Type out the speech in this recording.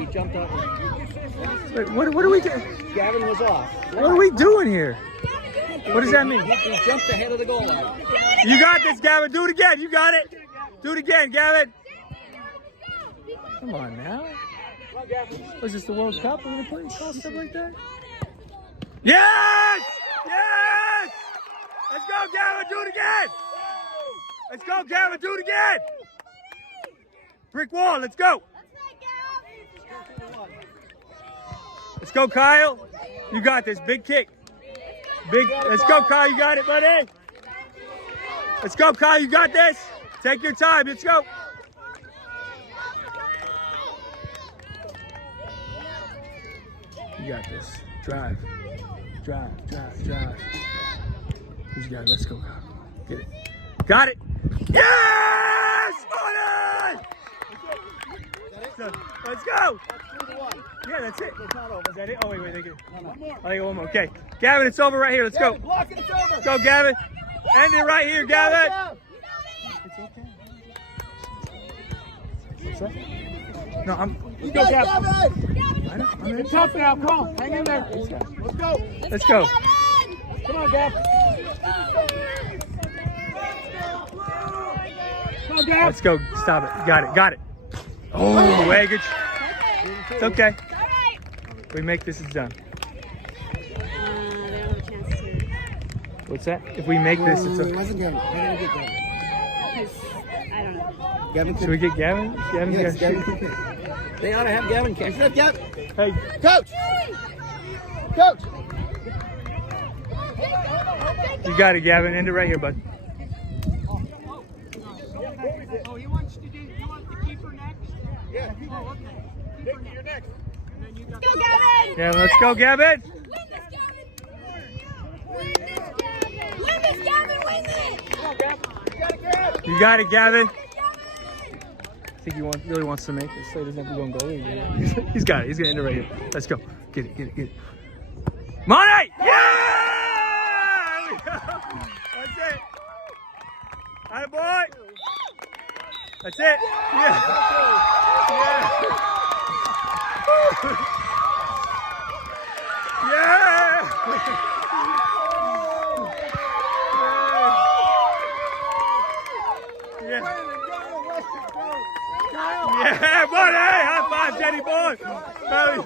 he jumped up. Wait, what are we doing? Gavin was off. What are we doing here? What does that mean? He jumped ahead of the goal line. You got this, Gavin. Do it again. You got it. Do it again, Gavin. Come on now. Was this the World Cup? We're gonna play call stuff like that? Yes! Yes! Let's go, Gavin. Do it again. Let's go, Gavin. Do it again. Brick wall. Let's go. Let's go, Kyle. You got this. Big kick. Let's go, Kyle. You got it, buddy. Let's go, Kyle. You got this. Take your time. Let's go. You got this. Drive. Drive, drive, drive. He's got it. Let's go, Kyle. Get it. Got it. Yes! Money! Let's go. Yeah, that's it. Is that it? Oh, wait, they get it. Oh, they got one more. Okay. Gavin, it's over right here. Let's go. Let's go, Gavin. End it right here, Gavin. It's okay. What's that? No, let's go, Gavin. I know. I'm in. Tough now. Come on. Hang in there. Let's go. Let's go. Come on, Gavin. Come on, Gavin. Let's go. Stop it. Got it. Got it. Oh, Waggage. It's okay. If we make this, it's done. What's that? If we make this, it's okay. Wasn't Gavin. I didn't get Gavin. I don't know. Gavin, Should we get Gavin? Gavin's yes, got Gavin. They ought to have Gavin catch. Have Gavin. Hey, Coach! Coach! you got it, Gavin. End it right here, bud. Oh, he wants to do. You want the keeper next? Yeah. Oh, okay. Keeper next. You're next. And then you got. Go, Gavin! Yeah, let's go, Gavin. Win this, Gavin! Win this, Gavin! Win this, Gavin! Win this! Come on, Gavin. You got it, Gavin. You got it, Gavin. I think he really wants to make it so he doesn't have to go and goalie. He's got it. He's going to end it right here. Let's go. Get it, get it, get it. Money! Yeah! That's it. Atta boy. That's it. Yeah. Yeah. Yeah. Yeah, buddy! High five, Jenny boy! Yeah,